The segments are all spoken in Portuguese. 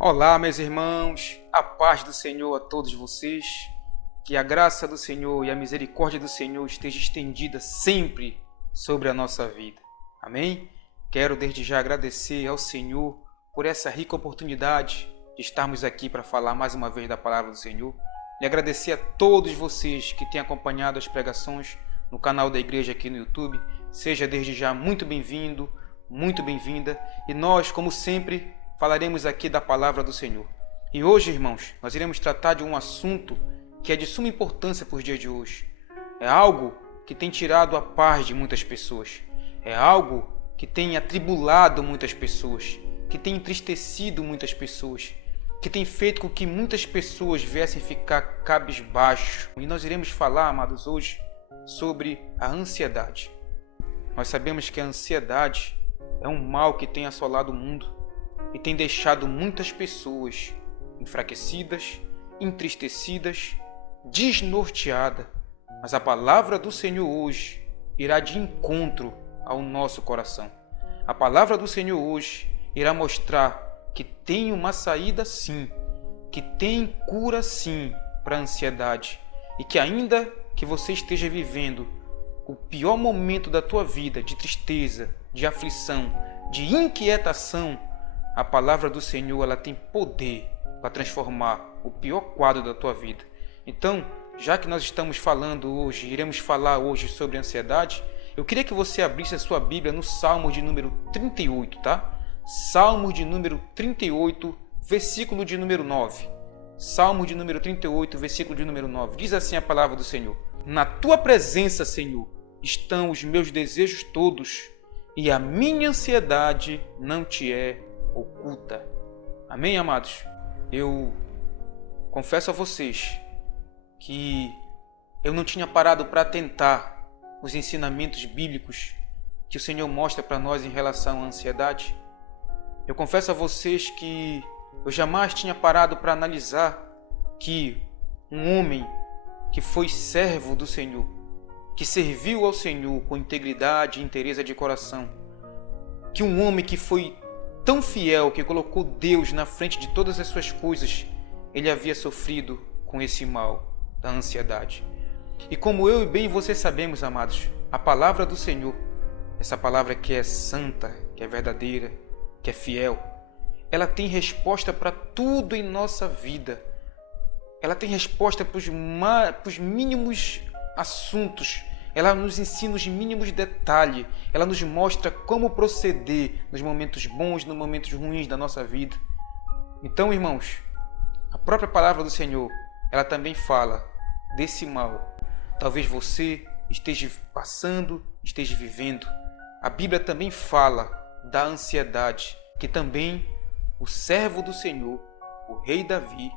Olá, meus irmãos, a paz do Senhor a todos vocês, que a graça do Senhor e a misericórdia do Senhor esteja estendida sempre sobre a nossa vida. Amém? Quero desde já agradecer ao Senhor por essa rica oportunidade de estarmos aqui para falar mais uma vez da palavra do Senhor e agradecer a todos vocês que têm acompanhado as pregações no canal da igreja aqui no YouTube. Seja desde já muito bem-vindo, muito bem-vinda, e nós, como sempre, falaremos aqui da palavra do Senhor. E hoje, irmãos, nós iremos tratar de um assunto que é de suma importância para os dias de hoje. É algo que tem tirado a paz de muitas pessoas. É algo que tem atribulado muitas pessoas, que tem entristecido muitas pessoas, que tem feito com que muitas pessoas viessem ficar cabisbaixo. E nós iremos falar, amados, hoje sobre a ansiedade. Nós sabemos que a ansiedade é um mal que tem assolado o mundo e tem deixado muitas pessoas enfraquecidas, entristecidas, desnorteadas. Mas a palavra do Senhor hoje irá de encontro ao nosso coração. A palavra do Senhor hoje irá mostrar que tem uma saída sim, que tem cura sim para a ansiedade, e que ainda que você esteja vivendo o pior momento da tua vida, de tristeza, de aflição, de inquietação, a palavra do Senhor, ela tem poder para transformar o pior quadro da tua vida. Então, já que nós estamos falando hoje, iremos falar hoje sobre ansiedade, eu queria que você abrisse a sua Bíblia no Salmo de número 38, tá? Salmo de número 38, versículo de número 9. Salmo de número 38, versículo de número 9. Diz assim a palavra do Senhor: Na tua presença, Senhor, estão os meus desejos todos, e a minha ansiedade não te é oculta. Amém, amados? Eu confesso a vocês que eu não tinha parado para atentar os ensinamentos bíblicos que o Senhor mostra para nós em relação à ansiedade. Eu confesso a vocês que eu jamais tinha parado para analisar que um homem que foi servo do Senhor, que serviu ao Senhor com integridade e inteireza de coração, que um homem que foi tão fiel, que colocou Deus na frente de todas as suas coisas, ele havia sofrido com esse mal da ansiedade. E como eu e bem você sabemos, amados, a palavra do Senhor, essa palavra que é santa, que é verdadeira, que é fiel, ela tem resposta para tudo em nossa vida. Ela tem resposta para os mínimos assuntos. Ela nos ensina os mínimos detalhes. Ela nos mostra como proceder nos momentos bons, nos momentos ruins da nossa vida. Então, irmãos, a própria palavra do Senhor, ela também fala desse mal. Talvez você esteja passando, esteja vivendo. A Bíblia também fala da ansiedade, que também o servo do Senhor, o rei Davi,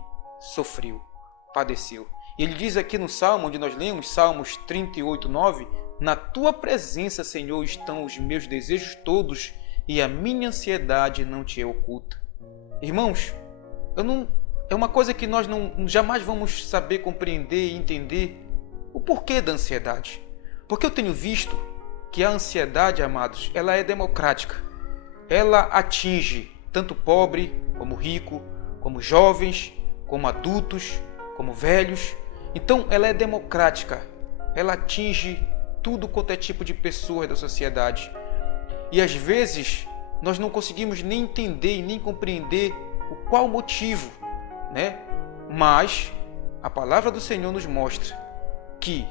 sofreu, padeceu. E ele diz aqui no Salmo, onde nós lemos, Salmos 38, 9, Na tua presença, Senhor, estão os meus desejos todos, e a minha ansiedade não te é oculta. Irmãos, é uma coisa que nós jamais vamos saber compreender e entender o porquê da ansiedade. Porque eu tenho visto que a ansiedade, amados, ela é democrática. Ela atinge tanto pobre, como rico, como jovens, como adultos, como velhos. Então, ela é democrática, ela atinge tudo quanto é tipo de pessoas da sociedade. E às vezes, nós não conseguimos nem entender e nem compreender o qual motivo, né? Mas a palavra do Senhor nos mostra que,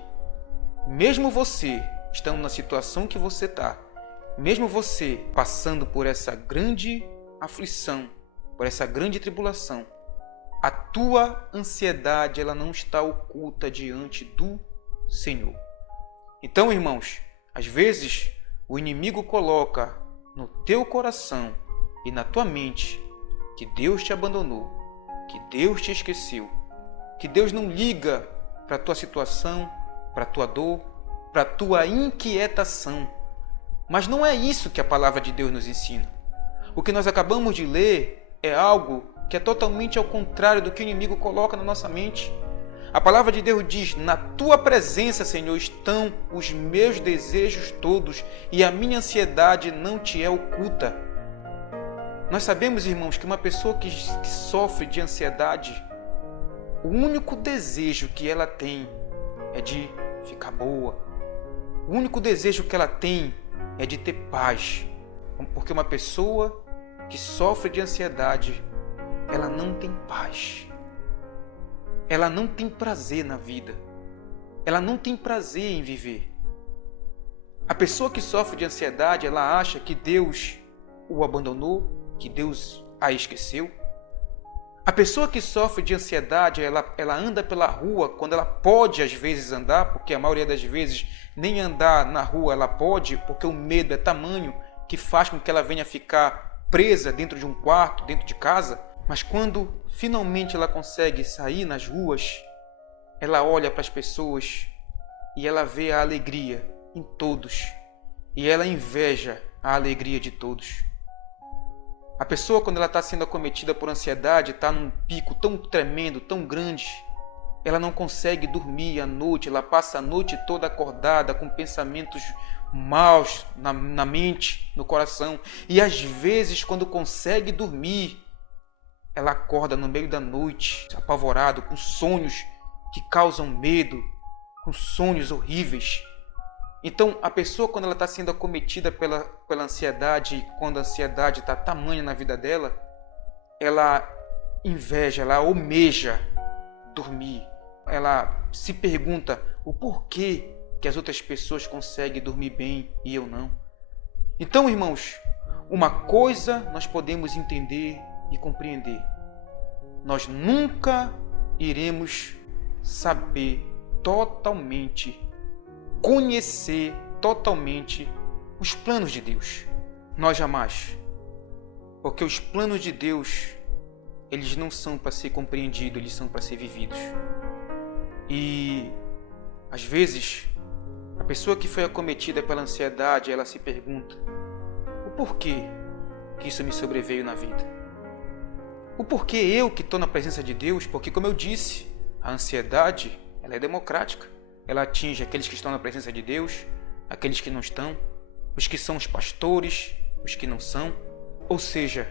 mesmo você estando na situação que você está, mesmo você passando por essa grande aflição, por essa grande tribulação, a tua ansiedade, ela não está oculta diante do Senhor. Então, irmãos, às vezes o inimigo coloca no teu coração e na tua mente que Deus te abandonou, que Deus te esqueceu, que Deus não liga para a tua situação, para a tua dor, para a tua inquietação. Mas não é isso que a palavra de Deus nos ensina. O que nós acabamos de ler é algo que é totalmente ao contrário do que o inimigo coloca na nossa mente. A palavra de Deus diz: na tua presença, Senhor, estão os meus desejos todos e a minha ansiedade não te é oculta. Nós sabemos, irmãos, que uma pessoa que sofre de ansiedade, o único desejo que ela tem é de ficar boa. O único desejo que ela tem é de ter paz. Porque uma pessoa que sofre de ansiedade, ela não tem paz. Ela não tem prazer na vida. Ela não tem prazer em viver. A pessoa que sofre de ansiedade, ela acha que Deus o abandonou, que Deus a esqueceu. A pessoa que sofre de ansiedade, ela anda pela rua quando ela pode às vezes andar, porque a maioria das vezes nem andar na rua ela pode, porque o medo é tamanho que faz com que ela venha ficar presa dentro de um quarto, dentro de casa. Mas quando finalmente ela consegue sair nas ruas, ela olha para as pessoas e ela vê a alegria em todos. E ela inveja a alegria de todos. A pessoa, quando ela está sendo acometida por ansiedade, está num pico tão tremendo, tão grande, ela não consegue dormir à noite, ela passa a noite toda acordada com pensamentos maus na mente, no coração. E às vezes, quando consegue dormir, ela acorda no meio da noite, apavorado, com sonhos que causam medo, com sonhos horríveis. Então, a pessoa, quando ela está sendo acometida pela ansiedade, quando a ansiedade está tamanha na vida dela, ela inveja, ela almeja dormir. Ela se pergunta o porquê que as outras pessoas conseguem dormir bem e eu não. Então, irmãos, uma coisa nós podemos entender e compreender: nós nunca iremos saber totalmente, conhecer totalmente os planos de Deus. Nós jamais. Porque os planos de Deus, eles não são para ser compreendidos, eles são para ser vividos. E às vezes, a pessoa que foi acometida pela ansiedade, ela se pergunta: o porquê que isso me sobreveio na vida? O porquê eu que estou na presença de Deus? Porque, como eu disse, a ansiedade, ela é democrática. Ela atinge aqueles que estão na presença de Deus, aqueles que não estão, os que são os pastores, os que não são. Ou seja,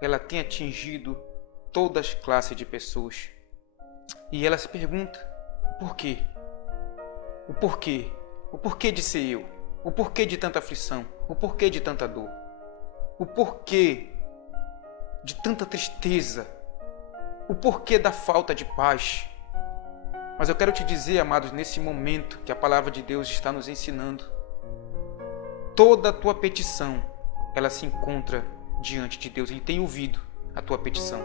ela tem atingido todas as classes de pessoas. E ela se pergunta: o porquê? O porquê? O porquê de ser eu? O porquê de tanta aflição? O porquê de tanta dor? O porquê de tanta tristeza? O porquê da falta de paz? Mas eu quero te dizer, amados, nesse momento que a palavra de Deus está nos ensinando, toda a tua petição, ela se encontra diante de Deus. Ele tem ouvido a tua petição.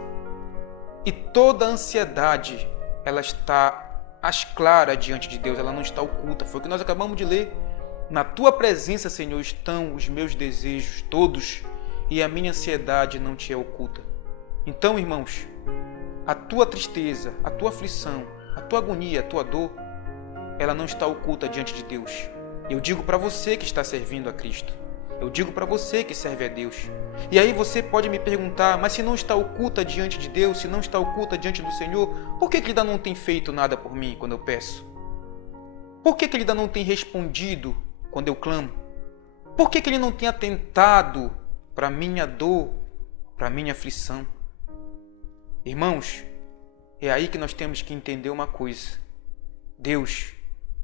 E toda a ansiedade, ela está às claras diante de Deus, ela não está oculta. Foi o que nós acabamos de ler. Na tua presença, Senhor, estão os meus desejos todos e a minha ansiedade não te é oculta. Então, irmãos, a tua tristeza, a tua aflição, a tua agonia, a tua dor, ela não está oculta diante de Deus. Eu digo para você que está servindo a Cristo. Eu digo para você que serve a Deus. E aí você pode me perguntar: mas se não está oculta diante de Deus, se não está oculta diante do Senhor, por que Ele ainda não tem feito nada por mim quando eu peço? Por que Ele ainda não tem respondido quando eu clamo? Por que Ele não tem atentado para a minha dor, para a minha aflição? Irmãos, é aí que nós temos que entender uma coisa. Deus,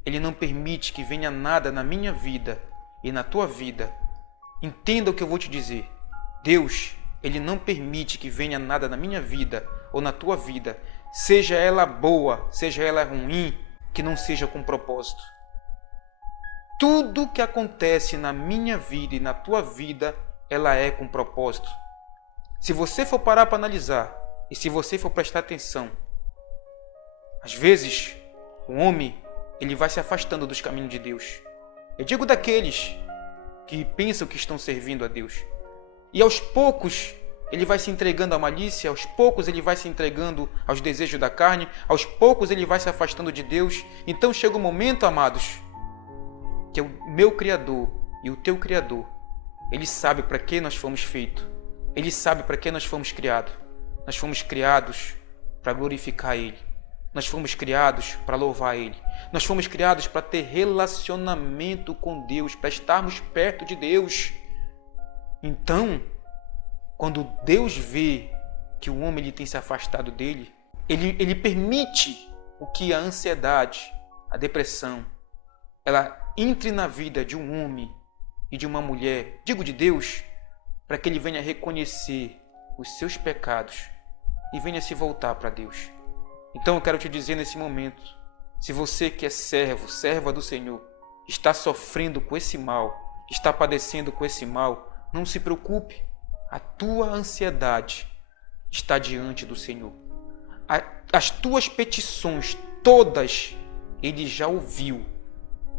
Ele não permite que venha nada na minha vida e na tua vida. Entenda o que eu vou te dizer. Deus, Ele não permite que venha nada na minha vida ou na tua vida, seja ela boa, seja ela ruim, que não seja com propósito. Tudo que acontece na minha vida e na tua vida, ela é com propósito. Se você for parar para analisar e se você for prestar atenção, às vezes o homem, ele vai se afastando dos caminhos de Deus. Eu digo daqueles que pensam que estão servindo a Deus. E aos poucos ele vai se entregando à malícia, aos poucos ele vai se entregando aos desejos da carne, aos poucos ele vai se afastando de Deus. Então chega um momento, amados, que o meu Criador e o teu Criador, ele sabe para que nós fomos feitos. Ele sabe para que nós fomos criados. Nós fomos criados para glorificar Ele. Nós fomos criados para louvar Ele. Nós fomos criados para ter relacionamento com Deus, para estarmos perto de Deus. Então, quando Deus vê que o homem ele tem se afastado dele, ele permite o que a ansiedade, a depressão, ela entre na vida de um homem e de uma mulher, digo de Deus, para que ele venha reconhecer os seus pecados e venha se voltar para Deus. Então eu quero te dizer nesse momento, se você que é servo, serva do Senhor, está sofrendo com esse mal, está padecendo com esse mal, não se preocupe, a tua ansiedade está diante do Senhor. As tuas petições, todas, Ele já ouviu.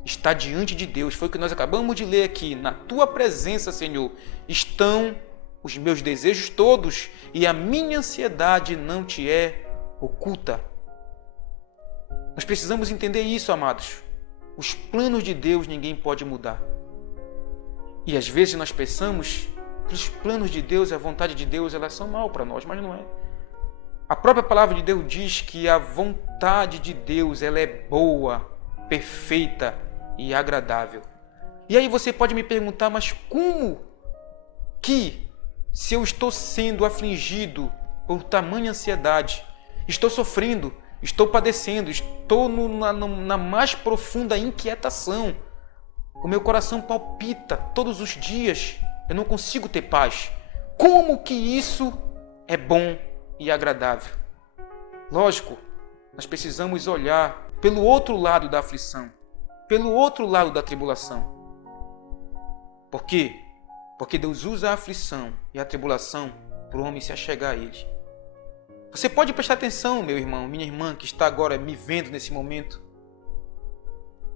Está diante de Deus. Foi o que nós acabamos de ler aqui. Na tua presença, Senhor, estão os meus desejos todos e a minha ansiedade não te é oculta. Nós precisamos entender isso, amados. Os planos de Deus ninguém pode mudar. E às vezes nós pensamos que os planos de Deus e a vontade de Deus, elas são mal para nós, mas não é. A própria palavra de Deus diz que a vontade de Deus, ela é boa, perfeita e agradável. E aí você pode me perguntar, mas como que, se eu estou sendo afligido por tamanha ansiedade, estou sofrendo, estou padecendo, estou na mais profunda inquietação, o meu coração palpita todos os dias, eu não consigo ter paz. Como que isso é bom e agradável? Lógico, nós precisamos olhar pelo outro lado da aflição, pelo outro lado da tribulação. Por quê? Porque Deus usa a aflição e a tribulação para o homem se achegar a Ele. Você pode prestar atenção, meu irmão, minha irmã, que está agora me vendo nesse momento.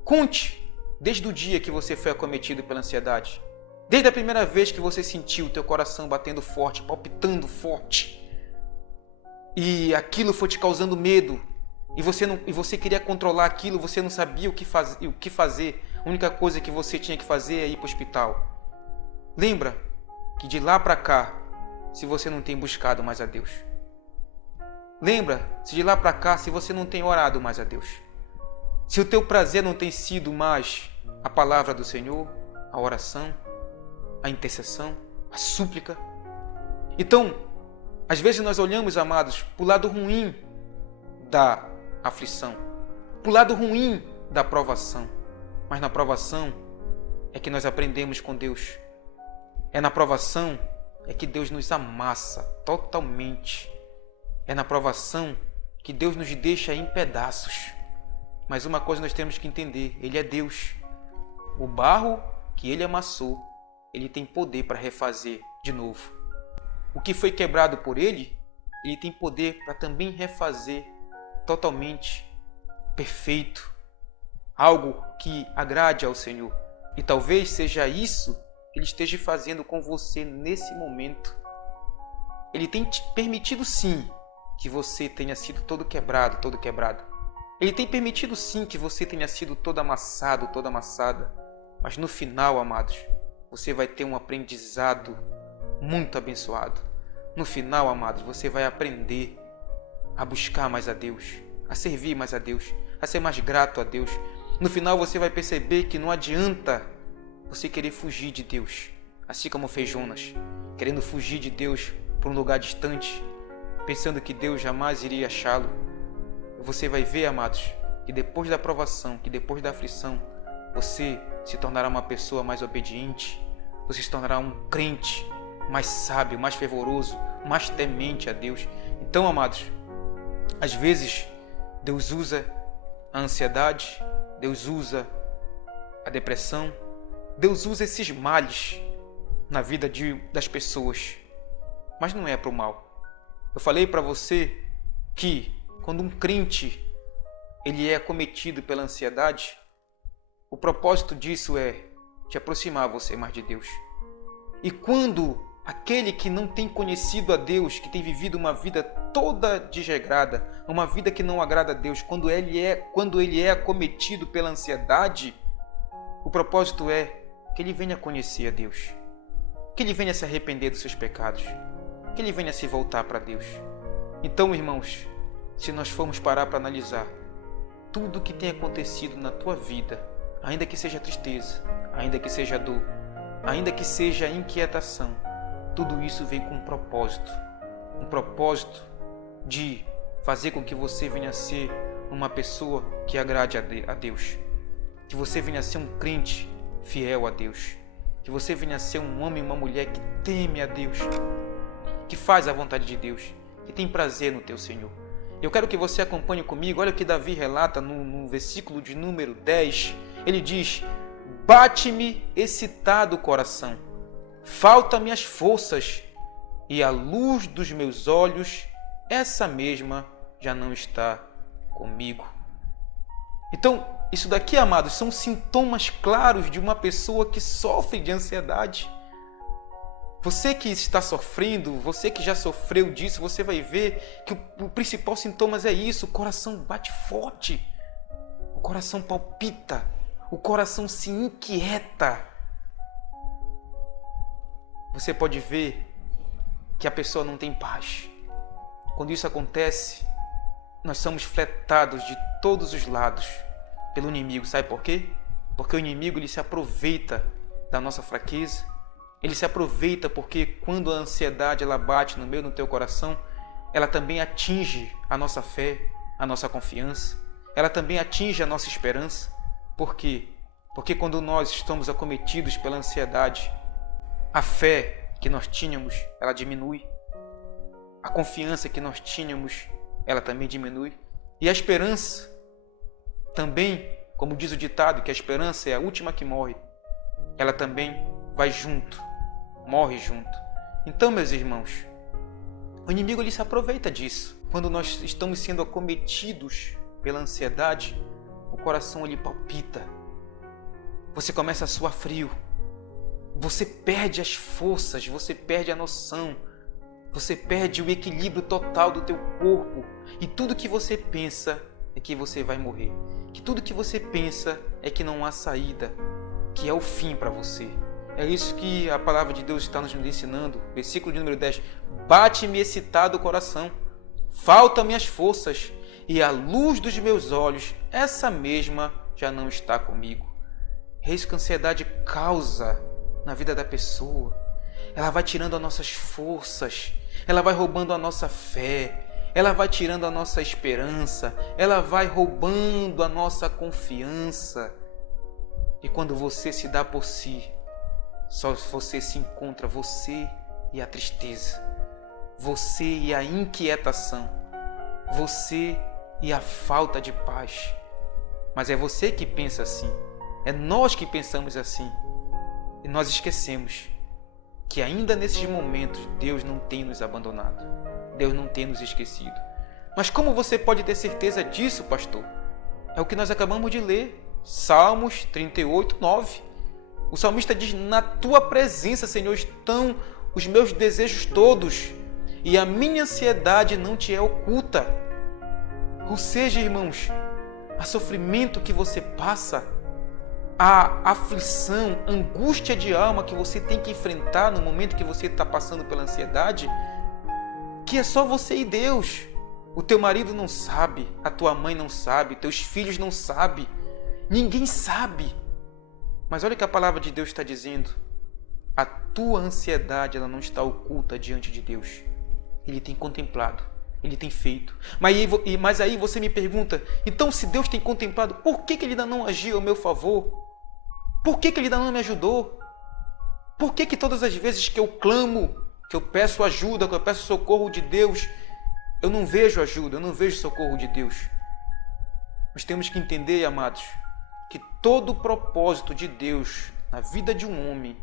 Conte desde o dia que você foi acometido pela ansiedade. Desde a primeira vez que você sentiu o teu coração batendo forte, palpitando forte. E aquilo foi te causando medo. E você queria controlar aquilo, você não sabia o que fazer. A única coisa que você tinha que fazer é ir para o hospital. Lembra que de lá para cá, se você não tem buscado mais a Deus. Lembra, se de lá para cá, se você não tem orado mais a Deus. Se o teu prazer não tem sido mais a palavra do Senhor, a oração, a intercessão, a súplica. Então, às vezes nós olhamos, amados, para o lado ruim da aflição, para o lado ruim da provação. Mas na provação é que nós aprendemos com Deus. É na provação é que Deus nos amassa totalmente. É na provação que Deus nos deixa em pedaços. Mas uma coisa nós temos que entender, Ele é Deus. O barro que Ele amassou, Ele tem poder para refazer de novo. O que foi quebrado por Ele, Ele tem poder para também refazer totalmente perfeito. Algo que agrade ao Senhor. E talvez seja isso que Ele esteja fazendo com você nesse momento. Ele tem te permitido sim que você tenha sido todo quebrado, todo quebrado. Ele tem permitido sim que você tenha sido todo amassado, toda amassada. Mas no final, amados, você vai ter um aprendizado muito abençoado. No final, amados, você vai aprender a buscar mais a Deus, a servir mais a Deus, a ser mais grato a Deus. No final você vai perceber que não adianta você querer fugir de Deus, assim como fez Jonas, querendo fugir de Deus para um lugar distante, pensando que Deus jamais iria achá-lo. Você vai ver, amados, que depois da provação, que depois da aflição, você se tornará uma pessoa mais obediente, você se tornará um crente mais sábio, mais fervoroso, mais temente a Deus. Então, amados, às vezes Deus usa a ansiedade, Deus usa a depressão, Deus usa esses males na vida das pessoas, mas não é para o mal. Eu falei para você que quando um crente ele é acometido pela ansiedade, o propósito disso é te aproximar você mais de Deus. E quando Aquele que não tem conhecido a Deus, que tem vivido uma vida toda desregrada, uma vida que não agrada a Deus, quando ele é acometido pela ansiedade, o propósito é que ele venha conhecer a Deus, que ele venha se arrepender dos seus pecados, que ele venha se voltar para Deus. Então, irmãos, se nós formos parar para analisar tudo o que tem acontecido na tua vida, ainda que seja tristeza, ainda que seja dor, ainda que seja inquietação, tudo isso vem com um propósito de fazer com que você venha a ser uma pessoa que agrade a Deus, que você venha a ser um crente fiel a Deus, que você venha a ser um homem e uma mulher que teme a Deus, que faz a vontade de Deus, que tem prazer no teu Senhor. Eu quero que você acompanhe comigo. Olha o que Davi relata no versículo de número 10. Ele diz: bate-me excitado o coração, falta-me as forças, e a luz dos meus olhos, essa mesma já não está comigo. Então, isso daqui, amados, são sintomas claros de uma pessoa que sofre de ansiedade. Você que está sofrendo, você que já sofreu disso, você vai ver que o principal sintoma é isso: o coração bate forte, o coração palpita, o coração se inquieta. Você pode ver que a pessoa não tem paz. Quando isso acontece, nós somos fletados de todos os lados pelo inimigo. Sabe por quê? Porque o inimigo ele se aproveita da nossa fraqueza. Ele se aproveita porque quando a ansiedade ela bate no meu, no teu coração, ela também atinge a nossa fé, a nossa confiança. Ela também atinge a nossa esperança. Por quê? Porque quando nós estamos acometidos pela ansiedade, a fé que nós tínhamos, ela diminui. A confiança que nós tínhamos, ela também diminui. E a esperança também, como diz o ditado, que a esperança é a última que morre, ela também vai junto, morre junto. Então, meus irmãos, o inimigo ele se aproveita disso. Quando nós estamos sendo acometidos pela ansiedade, o coração ele palpita. Você começa a suar frio. Você perde as forças, você perde a noção. Você perde o equilíbrio total do teu corpo. E tudo que você pensa é que você vai morrer. Que tudo que você pensa é que não há saída, que é o fim para você. É isso que a palavra de Deus está nos ensinando. Versículo de número 10. Bate-me excitado o coração, falta-me as forças, e a luz dos meus olhos, essa mesma já não está comigo. É isso que a ansiedade causa na vida da pessoa. Ela vai tirando as nossas forças, ela vai roubando a nossa fé, ela vai tirando a nossa esperança, ela vai roubando a nossa confiança. E quando você se dá por si, só você se encontra, você e a tristeza, você e a inquietação, você e a falta de paz. Mas é você que pensa assim, é nós que pensamos assim. E nós esquecemos que ainda nesses momentos Deus não tem nos abandonado, Deus não tem nos esquecido. Mas como você pode ter certeza disso, pastor? É o que nós acabamos de ler, Salmos 38, 9. O salmista diz: na tua presença, Senhor, estão os meus desejos todos, e a minha ansiedade não te é oculta. Ou seja, irmãos, o sofrimento que você passa, a aflição, a angústia de alma que você tem que enfrentar no momento que você está passando pela ansiedade, que é só você e Deus. O teu marido não sabe, a tua mãe não sabe, teus filhos não sabem, ninguém sabe. Mas olha o que a palavra de Deus está dizendo. A tua ansiedade ela não está oculta diante de Deus. Ele tem contemplado, Ele tem feito. Mas aí você me pergunta, então se Deus tem contemplado, por que Ele ainda não agiu ao meu favor? Por que Ele ainda não me ajudou? Por que todas as vezes que eu clamo, que eu peço ajuda, que eu peço socorro de Deus, eu não vejo ajuda, eu não vejo socorro de Deus? Nós temos que entender, amados, que todo o propósito de Deus na vida de um homem,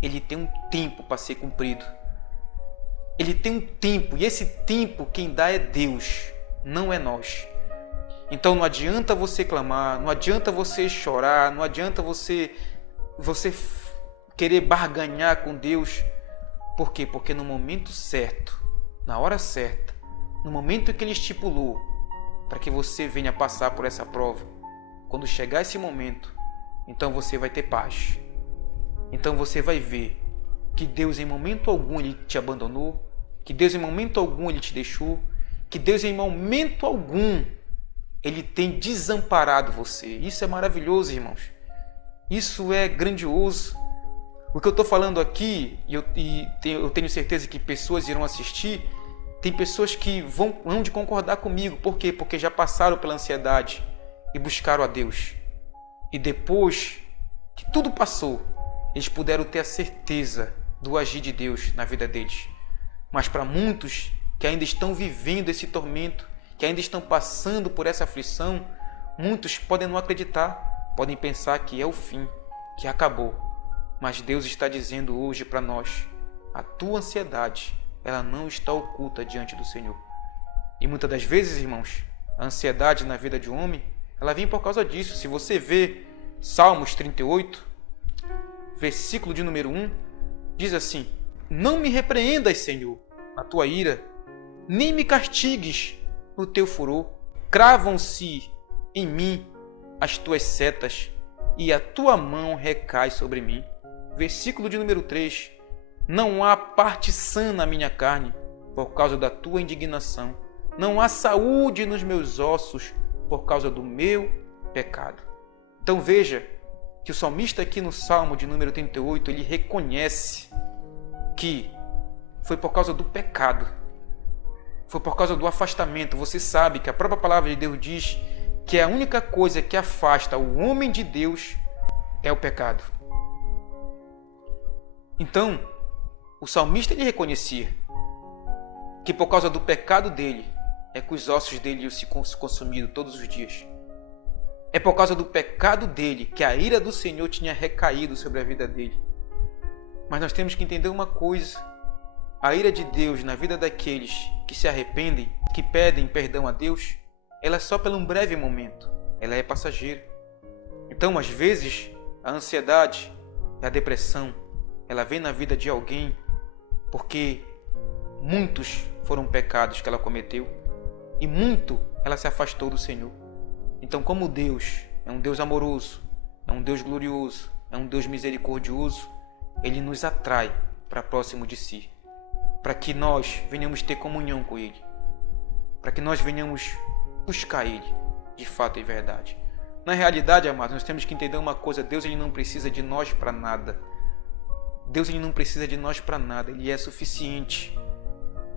ele tem um tempo para ser cumprido. Ele tem um tempo, e esse tempo quem dá é Deus, não é nós. Então não adianta você clamar, não adianta você chorar, não adianta você querer barganhar com Deus, Por quê? Porque no momento certo, na hora certa, no momento que Ele estipulou para que você venha passar por essa prova, quando chegar esse momento, então você vai ter paz. Então você vai ver que Deus em momento algum Ele te abandonou, que Deus em momento algum Ele te deixou, que Deus em momento algum Ele tem desamparado você. Isso é maravilhoso, irmãos. Isso é grandioso. O que eu estou falando aqui, e eu tenho certeza que pessoas irão assistir, tem pessoas que vão de concordar comigo. Por quê? Porque já passaram pela ansiedade e buscaram a Deus. E depois que tudo passou, eles puderam ter a certeza do agir de Deus na vida deles. Mas para muitos que ainda estão vivendo esse tormento, que ainda estão passando por essa aflição, muitos podem não acreditar, podem pensar que é o fim, que acabou. Mas Deus está dizendo hoje para nós, a tua ansiedade, ela não está oculta diante do Senhor. E muitas das vezes, irmãos, a ansiedade na vida de um homem, ela vem por causa disso. Se você vê Salmos 38, versículo de número 1, diz assim: não me repreendas, Senhor, na tua ira, nem me castigues no teu furor. Cravam-se em mim as tuas setas, e a tua mão recai sobre mim. Versículo de número 3, não há parte sã na minha carne, por causa da tua indignação. Não há saúde nos meus ossos, por causa do meu pecado. Então veja que o salmista aqui no Salmo de número 38, ele reconhece que foi por causa do pecado, foi por causa do afastamento. Você sabe que a própria palavra de Deus diz que a única coisa que afasta o homem de Deus é o pecado. Então, o salmista ele reconhecia que por causa do pecado dele é que os ossos dele iam se consumindo todos os dias. É por causa do pecado dele que a ira do Senhor tinha recaído sobre a vida dele. Mas nós temos que entender uma coisa: a ira de Deus na vida daqueles que se arrependem, que pedem perdão a Deus, ela é só por um breve momento, ela é passageira. Então, às vezes, a ansiedade, a depressão, ela vem na vida de alguém porque muitos foram pecados que ela cometeu e muito ela se afastou do Senhor. Então, como Deus é um Deus amoroso, é um Deus glorioso, é um Deus misericordioso, Ele nos atrai para próximo de si, para que nós venhamos ter comunhão com Ele, para que nós venhamos buscar Ele, de fato e verdade. Na realidade, amados, nós temos que entender uma coisa: Deus ele não precisa de nós para nada. Deus ele não precisa de nós para nada, Ele é suficiente.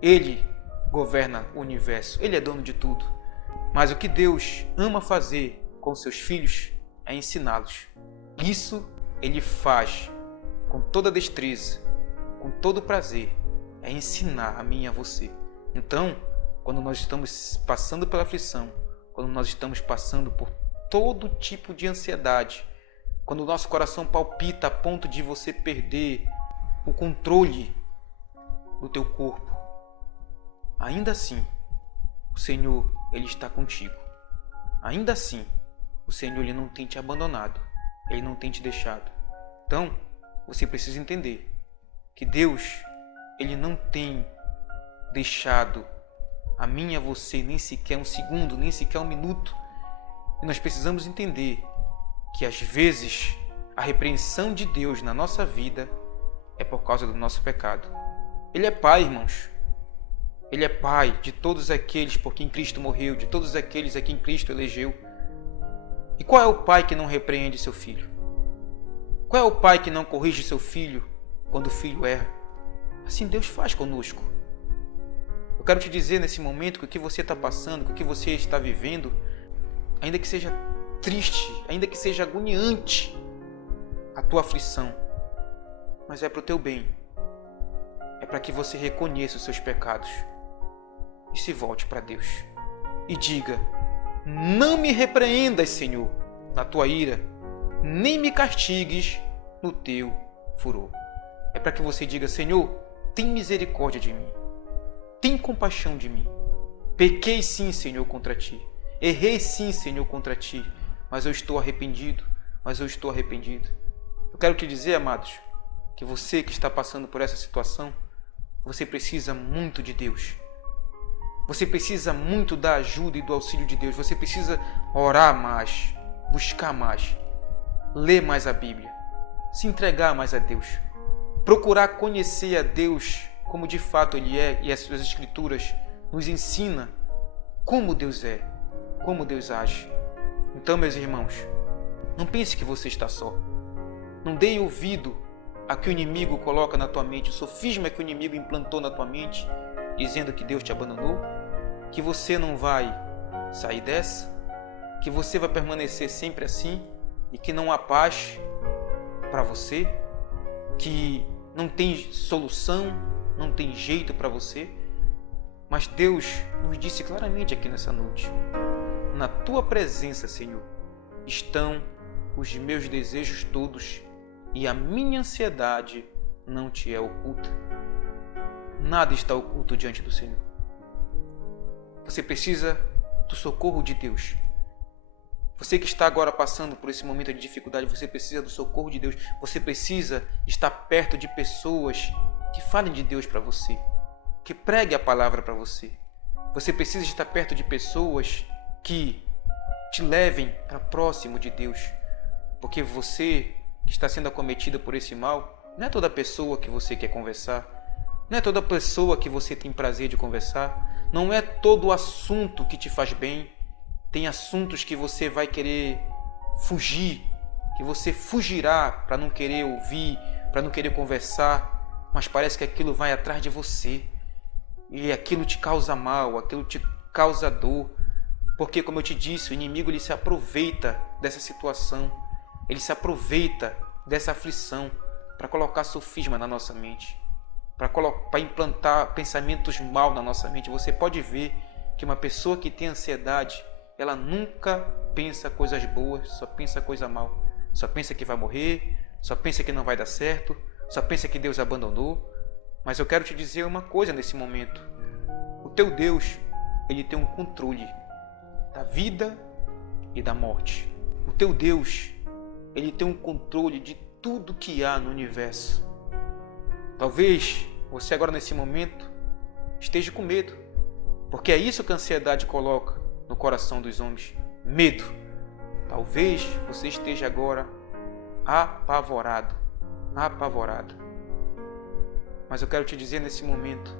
Ele governa o universo, Ele é dono de tudo. Mas o que Deus ama fazer com seus filhos é ensiná-los. Isso Ele faz com toda destreza, com todo prazer, é ensinar a mim e a você. Então, quando nós estamos passando pela aflição, quando nós estamos passando por todo tipo de ansiedade, quando o nosso coração palpita a ponto de você perder o controle do teu corpo, ainda assim, o Senhor, Ele está contigo. Ainda assim, o Senhor ele não tem te abandonado, Ele não tem te deixado. Então, você precisa entender que Deus, Ele não tem deixado a mim e a você nem sequer um segundo, nem sequer um minuto. E nós precisamos entender que às vezes a repreensão de Deus na nossa vida é por causa do nosso pecado. Ele é Pai, irmãos. Ele é Pai de todos aqueles por quem Cristo morreu, de todos aqueles a quem Cristo elegeu. E qual é o pai que não repreende seu filho? Qual é o pai que não corrige seu filho quando o filho erra? Assim Deus faz conosco. Eu quero te dizer nesse momento que o que você está passando, que o que você está vivendo, ainda que seja triste, ainda que seja agoniante a tua aflição, mas é para o teu bem. É para que você reconheça os seus pecados e se volte para Deus. E diga: não me repreendas, Senhor, na tua ira, nem me castigues no teu furor. É para que você diga: Senhor, tem misericórdia de mim. Tem compaixão de mim. Pequei sim, Senhor, contra ti. Errei sim, Senhor, contra ti. Mas eu estou arrependido. Eu quero te dizer, amados, que você que está passando por essa situação, você precisa muito de Deus. Você precisa muito da ajuda e do auxílio de Deus. Você precisa orar mais, buscar mais, ler mais a Bíblia, se entregar mais a Deus, procurar conhecer a Deus como de fato Ele é, e as suas Escrituras nos ensina como Deus é, como Deus age. Então, meus irmãos, não pense que você está só. Não dê ouvido a que o inimigo coloca na tua mente, o sofisma que o inimigo implantou na tua mente, dizendo que Deus te abandonou, que você não vai sair dessa, que você vai permanecer sempre assim e que não há paz para você, que não tem solução, não tem jeito para você. Mas Deus nos disse claramente aqui nessa noite: na tua presença, Senhor, estão os meus desejos todos e a minha ansiedade não te é oculta. Nada está oculto diante do Senhor. Você precisa do socorro de Deus. Você que está agora passando por esse momento de dificuldade, você precisa do socorro de Deus. Você precisa estar perto de pessoas que falem de Deus para você, que pregue a palavra para você. Você precisa estar perto de pessoas que te levem para próximo de Deus. Porque você que está sendo acometida por esse mal, não é toda pessoa que você quer conversar, não é toda pessoa que você tem prazer de conversar, não é todo assunto que te faz bem. Tem assuntos que você vai querer fugir, que você fugirá para não querer ouvir, para não querer conversar, mas parece que aquilo vai atrás de você e aquilo te causa mal, aquilo te causa dor, porque, como eu te disse, o inimigo ele se aproveita dessa situação, ele se aproveita dessa aflição para colocar sofisma na nossa mente, para implantar pensamentos mal na nossa mente. Você pode ver que uma pessoa que tem ansiedade, ela nunca pensa coisas boas, só pensa coisa mal. Só pensa que vai morrer, só pensa que não vai dar certo, só pensa que Deus abandonou. Mas eu quero te dizer uma coisa nesse momento. O teu Deus, ele tem um controle da vida e da morte. O teu Deus, ele tem um controle de tudo que há no universo. Talvez você agora nesse momento esteja com medo, porque é isso que a ansiedade coloca no coração dos homens, medo. Talvez você esteja agora apavorado, apavorado. Mas eu quero te dizer nesse momento,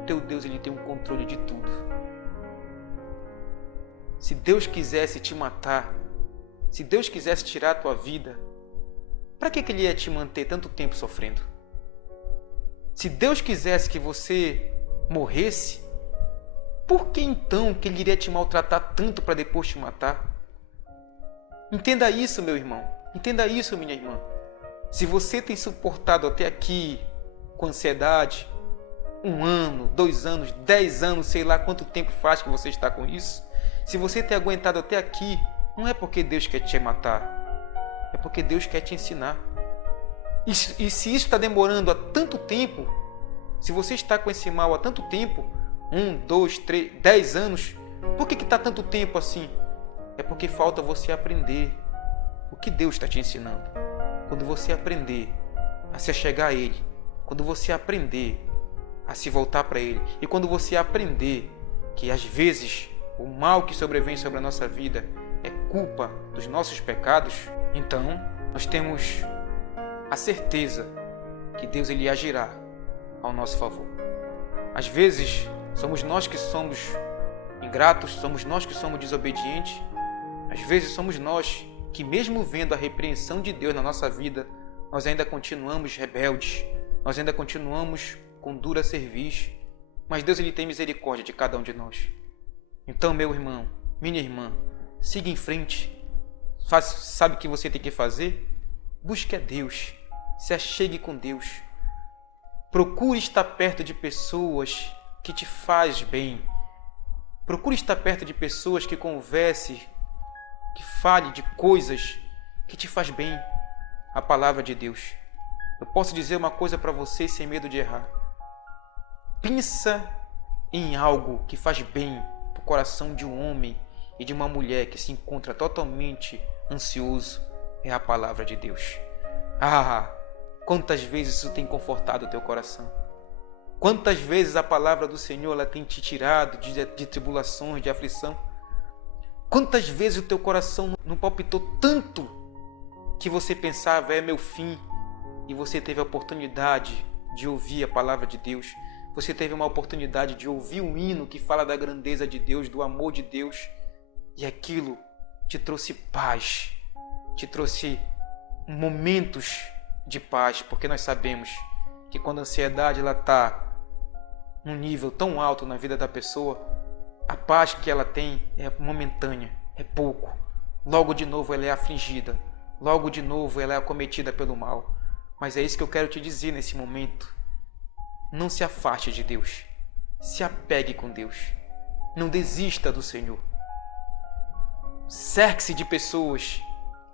o teu Deus ele tem um controle de tudo. Se Deus quisesse te matar, se Deus quisesse tirar a tua vida, para que Ele ia te manter tanto tempo sofrendo? Se Deus quisesse que você morresse, por que então que Ele iria te maltratar tanto para depois te matar? Entenda isso, meu irmão. Entenda isso, minha irmã. Se você tem suportado até aqui com ansiedade, 1 ano, 2 anos, 10 anos, sei lá quanto tempo faz que você está com isso. Se você tem aguentado até aqui, não é porque Deus quer te matar, é porque Deus quer te ensinar. E se isso está demorando há tanto tempo, se você está com esse mal há tanto tempo, 1, 2, 3, 10 anos, por que está tanto tempo assim? É porque falta você aprender o que Deus está te ensinando. Quando você aprender a se achegar a Ele, quando você aprender a se voltar para Ele, e quando você aprender que às vezes o mal que sobrevém sobre a nossa vida é culpa dos nossos pecados, então nós temos a certeza que Deus ele agirá ao nosso favor. Às vezes somos nós que somos ingratos, somos nós que somos desobedientes, às vezes somos nós que, mesmo vendo a repreensão de Deus na nossa vida, nós ainda continuamos rebeldes, nós ainda continuamos com dura cerviz, mas Deus ele tem misericórdia de cada um de nós. Então, meu irmão, minha irmã, siga em frente. Sabe o que você tem que fazer? Busque a Deus, se achegue com Deus. Procure estar perto de pessoas que te faz bem. Procure estar perto de pessoas que converse, que fale de coisas que te faz bem. A palavra de Deus. Eu posso dizer uma coisa para você sem medo de errar. Pensa em algo que faz bem para o coração de um homem e de uma mulher que se encontra totalmente ansioso. É a palavra de Deus. Ah, quantas vezes isso tem confortado o teu coração? Quantas vezes a palavra do Senhor ela tem te tirado de tribulações, de aflição? Quantas vezes o teu coração não palpitou tanto que você pensava, é meu fim, e você teve a oportunidade de ouvir a palavra de Deus? Você teve uma oportunidade de ouvir um hino que fala da grandeza de Deus, do amor de Deus, e aquilo te trouxe paz, te trouxe momentos de paz, porque nós sabemos que quando a ansiedade está num nível tão alto na vida da pessoa, a paz que ela tem é momentânea, é pouco. Logo de novo ela é afligida, logo de novo ela é acometida pelo mal. Mas é isso que eu quero te dizer nesse momento. Não se afaste de Deus, se apegue com Deus, não desista do Senhor. Cerque-se de pessoas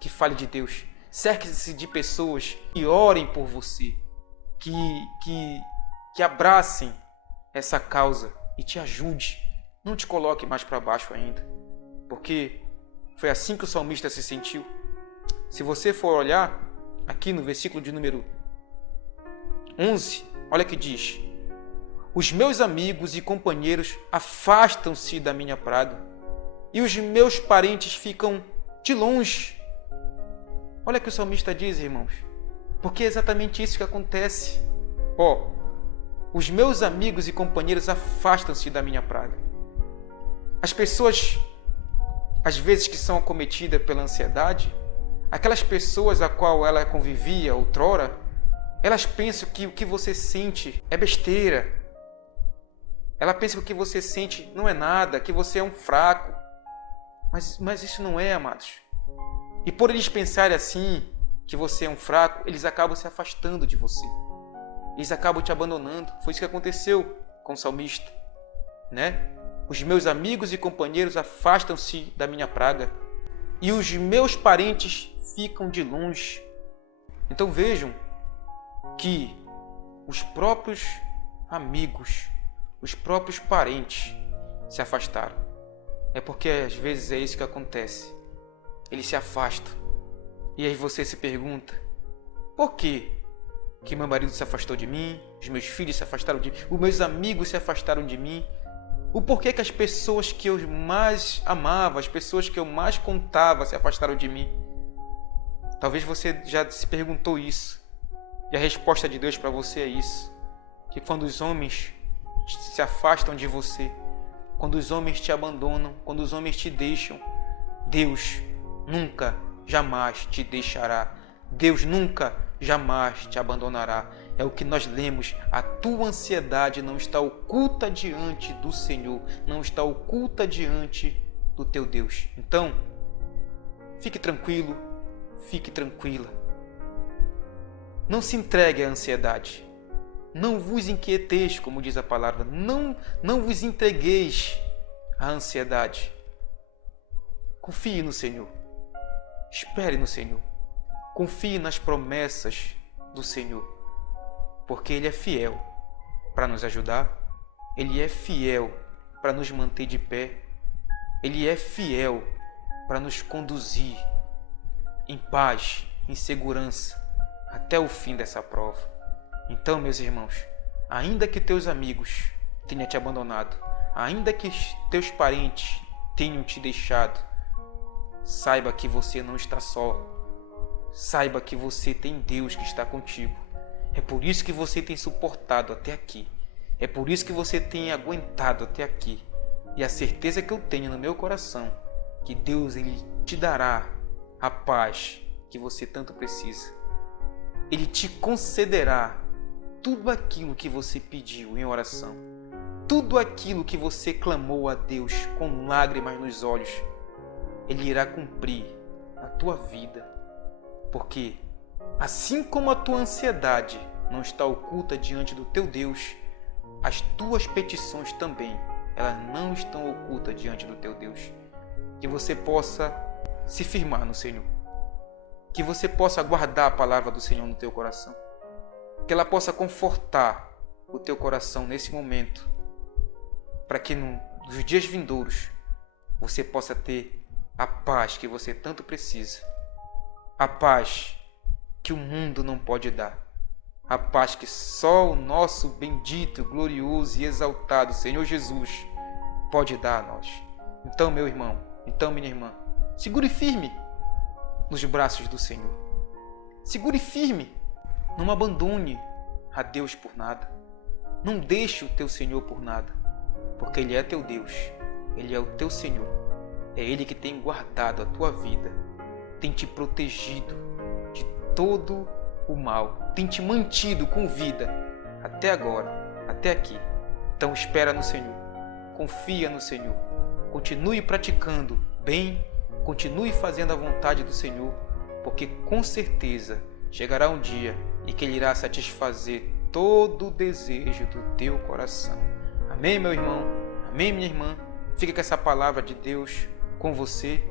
que falem de Deus, cerque-se de pessoas que orem por você, que abracem essa causa e te ajude. Não te coloque mais para baixo ainda, porque foi assim que o salmista se sentiu. Se você for olhar aqui no versículo de número 11, olha que diz: os meus amigos e companheiros afastam-se da minha praga, e os meus parentes ficam de longe. Olha o que o salmista diz, irmãos, porque é exatamente isso que acontece. Os meus amigos e companheiros afastam-se da minha praga. As pessoas, às vezes, que são acometidas pela ansiedade, aquelas pessoas a qual ela convivia outrora, elas pensam que o que você sente é besteira. Ela pensa que o que você sente não é nada, que você é um fraco. Mas isso não é, amados. E por eles pensarem assim, que você é um fraco, eles acabam se afastando de você. Eles acabam te abandonando. Foi isso que aconteceu com o salmista, né? Os meus amigos e companheiros afastam-se da minha praga, e os meus parentes ficam de longe. Então vejam que os próprios amigos, os próprios parentes se afastaram. É porque às vezes é isso que acontece. Eles se afastam. E aí você se pergunta: por quê? Que meu marido se afastou de mim, os meus filhos se afastaram de mim, os meus amigos se afastaram de mim. O porquê que as pessoas que eu mais amava, as pessoas que eu mais contava se afastaram de mim? Talvez você já se perguntou isso. E a resposta de Deus para você é isso: que quando os homens se afastam de você, quando os homens te abandonam, quando os homens te deixam, Deus nunca, jamais te deixará. Deus nunca, jamais te abandonará. É o que nós lemos: a tua ansiedade não está oculta diante do Senhor, não está oculta diante do teu Deus. Então, fique tranquilo, fique tranquila. Não se entregue à ansiedade. Não vos inquieteis, como diz a palavra. Não vos entregueis à ansiedade. Confie no Senhor. Espere no Senhor. Confie nas promessas do Senhor, porque Ele é fiel para nos ajudar, Ele é fiel para nos manter de pé, Ele é fiel para nos conduzir em paz, em segurança, até o fim dessa prova. Então, meus irmãos, ainda que teus amigos tenham te abandonado, ainda que teus parentes tenham te deixado, saiba que você não está só. Saiba que você tem Deus que está contigo. É por isso que você tem suportado até aqui. É por isso que você tem aguentado até aqui. E a certeza que eu tenho no meu coração, que Deus ele te dará a paz que você tanto precisa. Ele te concederá tudo aquilo que você pediu em oração. Tudo aquilo que você clamou a Deus com lágrimas nos olhos. Ele irá cumprir na tua vida. Porque, assim como a tua ansiedade não está oculta diante do teu Deus, as tuas petições também, elas não estão ocultas diante do teu Deus. Que você possa se firmar no Senhor. Que você possa guardar a palavra do Senhor no teu coração. Que ela possa confortar o teu coração nesse momento. Para que nos dias vindouros você possa ter a paz que você tanto precisa. A paz que o mundo não pode dar. a paz que só o nosso bendito, glorioso e exaltado Senhor Jesus pode dar a nós. Então, meu irmão, então, minha irmã, segure firme nos braços do Senhor. Segure firme, não abandone a Deus por nada. Não deixe o teu Senhor por nada, porque Ele é teu Deus, Ele é o teu Senhor. É Ele que tem guardado a tua vida, tem te protegido de todo o mal, tem te mantido com vida até agora, até aqui. Então espera no Senhor, confia no Senhor, continue praticando bem, continue fazendo a vontade do Senhor, porque com certeza chegará um dia em que Ele irá satisfazer todo o desejo do teu coração. Amém, meu irmão? Amém, minha irmã? Fica com essa palavra de Deus com você,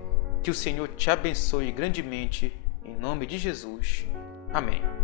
que o Senhor te abençoe grandemente, em nome de Jesus. Amém.